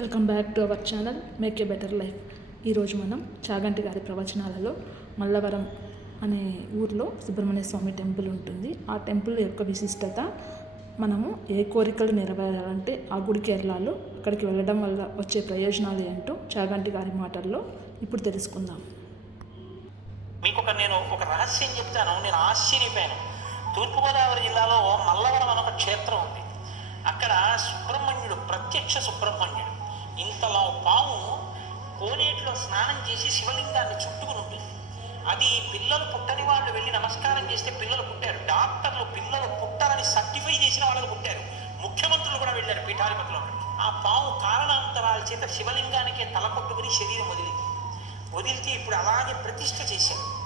Welcome back to our channel make a better life ఈరోజు మనం చాగంటి గారి ప్రవచనాలలో మల్లవరం అనే ఊర్లో సుబ్రహ్మణ్య స్వామి టెంపుల్ ఉంటుంది. ఆ టెంపుల్ యొక్క విశిష్టత మనము ఏ కోరికలు నెరవేరాలంటే ఆ గుడికి వెళ్ళాలో అక్కడికి వెళ్ళడం వల్ల వచ్చే ప్రయోజనాలు ఏంటో చాగంటి గారి మాటల్లో ఇప్పుడు తెలుసుకుందాం. మీకు ఒక నేను ఒక రహస్యం చెప్తాను. నేను ఆశ్చర్యపోయాను. తూర్పుగోదావరి జిల్లాలో మల్లవరం అనే ఒక క్షేత్రం ఉంది. అక్కడ సుబ్రహ్మణ్యుడు ప్రత్యక్ష సుబ్రహ్మణ్యుడు. ఇంతలో పాము కోనేటిలో స్నానం చేసి శివలింగాన్ని చుట్టుకుని ఉంటుంది. అది పిల్లలు పుట్టని వాళ్ళు వెళ్ళి నమస్కారం చేస్తే పిల్లలు పుట్టారు. డాక్టర్లు పిల్లలు పుట్టారని సర్టిఫై చేసిన వాళ్ళు పుట్టారు. ముఖ్యమంత్రులు కూడా వెళ్ళారు పీఠాధిపతిలో. ఆ పాము కారణాంతరాల చేత శివలింగానికే తల కొట్టుకుని శరీరం వదిలింది. వదిలితే ఇప్పుడు అలాగే ప్రతిష్ఠ చేశారు.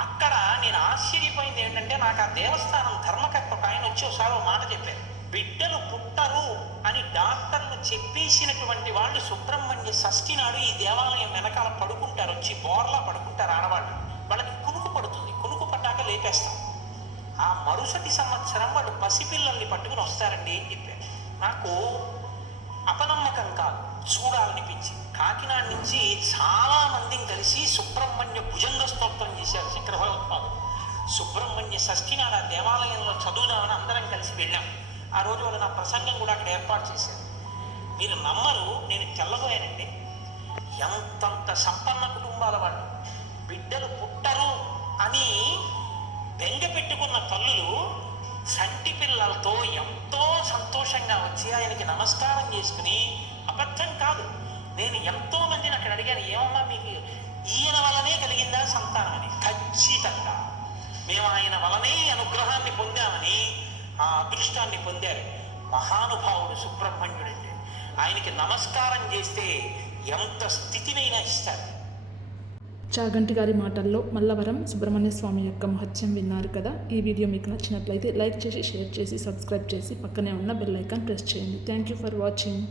అక్కడ నేను ఆశ్చర్యపోయింది ఏంటంటే నాకు ఆ దేవస్థానం ధర్మకర్త ఒక ఆయన వచ్చి ఒకసారి మాట చెప్పారు. బిడ్డలు పుట్టరు అని డాక్టర్లు చెప్పేసినటువంటి వాళ్ళు సుబ్రహ్మణ్య షష్ఠి నాడు ఈ దేవాలయం వెనకాల పడుకుంటారు వచ్చి బోర్లా పడుకుంటారు ఆడవాళ్ళు. వాళ్ళకి కునుకు పడుతుంది. కునుకు పడ్డాక లేపేస్తాం ఆ మరుసటి సంవత్సరం వాళ్ళు పసిపిల్లల్ని పట్టుకుని వస్తారండి అని చెప్పారు. నాకు అపనమ్మకం కాదు చూడాలనిపించి కాకినాడ నుంచి చాలా మందిని కలిసి సుబ్రహ్మణ్య భుజంగ స్తోత్రం చేశారు శంకర భగవత్పాదు సుబ్రహ్మణ్య షష్ఠి నాడు ఆ దేవాలయంలో చదువుదామని అందరం కలిసి వెళ్ళాం. ఆ రోజు వాళ్ళు నా ప్రసంగం కూడా అక్కడ ఏర్పాటు చేశారు. మీరు నమ్మరు నేను తెల్లబోయానండి. ఎంతంత సంపన్న కుటుంబాల వాళ్ళు. బిడ్డలు పుట్టరు అని బెంగ పెట్టుకున్న తల్లులు సంటి పిల్లలతో ఎంతో సంతోషంగా వచ్చి ఆయనకి నమస్కారం చేసుకుని అబద్ధం కాదు. నేను ఎంతో మందిని అక్కడ అడిగాను ఏమమ్మా మీకు ఈయన వలనే కలిగిందా సంతానం? అని. ఖచ్చితంగా. మేము ఆయన వలనే ఈ అనుగ్రహాన్ని పొందామని ఆ అదృష్టాన్ని పొందారు. మహానుభావుడు సుబ్రహ్మణ్యుడండి. ఆయనకి నమస్కారం చేస్తే ఎంత స్థితినైనా ఇస్తారు. చాగంటి గారి మాటల్లో మల్లవరం సుబ్రహ్మణ్య స్వామి యొక్క మహత్యం విన్నారు కదా. ఈ వీడియో మీకు నచ్చినట్లయితే లైక్ చేసి షేర్ చేసి సబ్స్క్రైబ్ చేసి పక్కనే ఉన్న బెల్ ఐకాన్ ప్రెస్ చేయండి. Thank you for watching.